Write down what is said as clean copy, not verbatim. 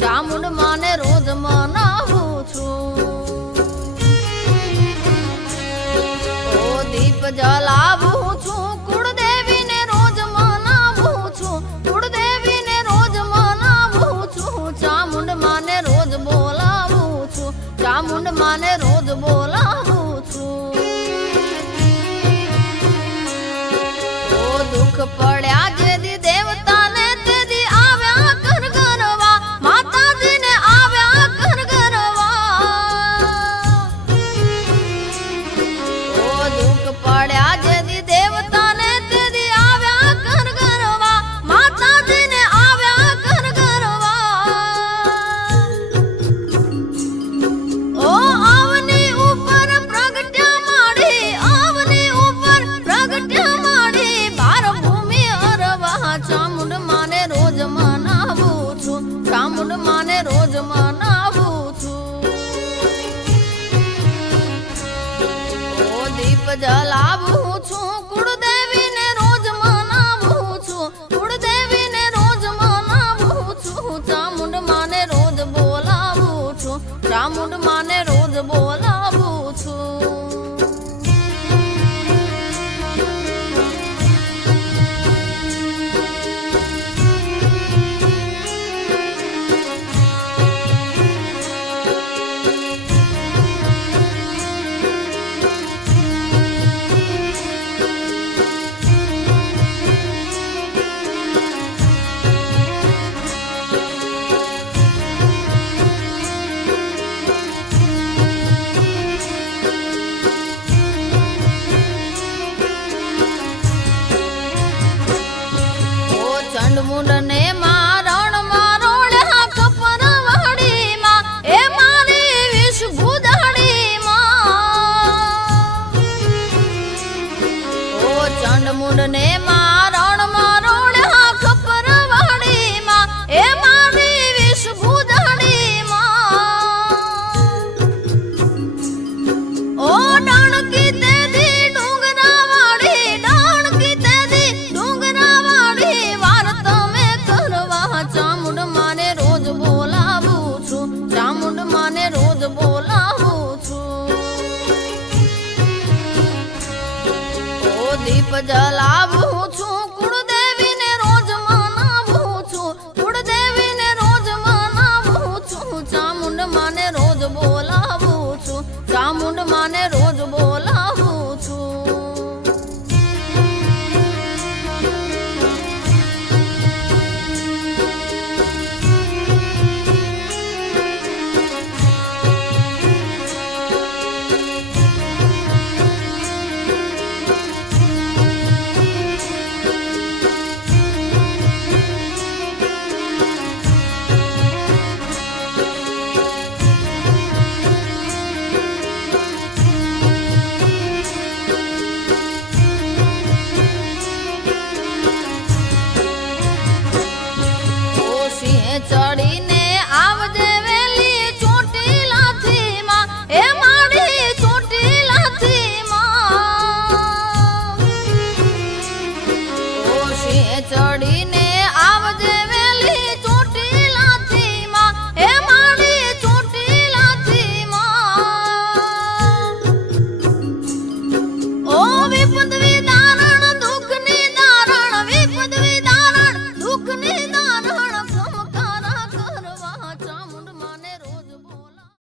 ચામુંડ માને રોજ મનાવું છું। ઓ દીપ જલાવું છું કુળદેવીને રોજ મનાવું છું। કુળદેવીને રોજ મનાવું છું। ચામુંડ માને રોજ બોલાવું છું। ચામુંડ માને રોજ બોલાવું છું। ઓ દુઃખ પડ્યા જેદી દેવતાને તેદી આવ્યા કર ગરવા। માતાજીને આવ્યા કર ગરવા। ઓ દુઃખ પડ્યા જેદી દેવતાને તેદી આવ્યા કર ગરવા। માતાજીને આવ્યા કર ગરવા। ઓ આવની ઉપર પ્રગટ્યા માડી। આવની ઉપર પ્રગટ્યા માડી। બાર ભૂમિ અરવા ચામુંડ માને રોજ મનાવું છું। ચામુંડ માને રોજ મનાવું છું। ઓ દીપ જલાવું છું કુળદેવીને રોજ મનાવું છું। કુળદેવીને રોજ મનાવું છું। ચામુંડ માને રોજ બોલાવું છું। ચામુંડ માને રોજ બોલાવું છું। ચંડમુંડ ને મારણ મારોળ્યા કપર વાડીમાં। એ મારી વિષ ભૂદાડીમાં। ઓ ચંડમુંડ ને મારણ મારોળ્યા કપર વાડીમાં। એ મારી વિષ ભૂદાડીમાં। ઓ ડાણકી તેદી ડુંગરા વાળી। ડાણકી તેદી ડુંગરા વાળી। ચામુંડ માને રોજ બોલાવું છું। ચામુંડ માને રોજ બોલાવું છું। ઓ દીપ જલા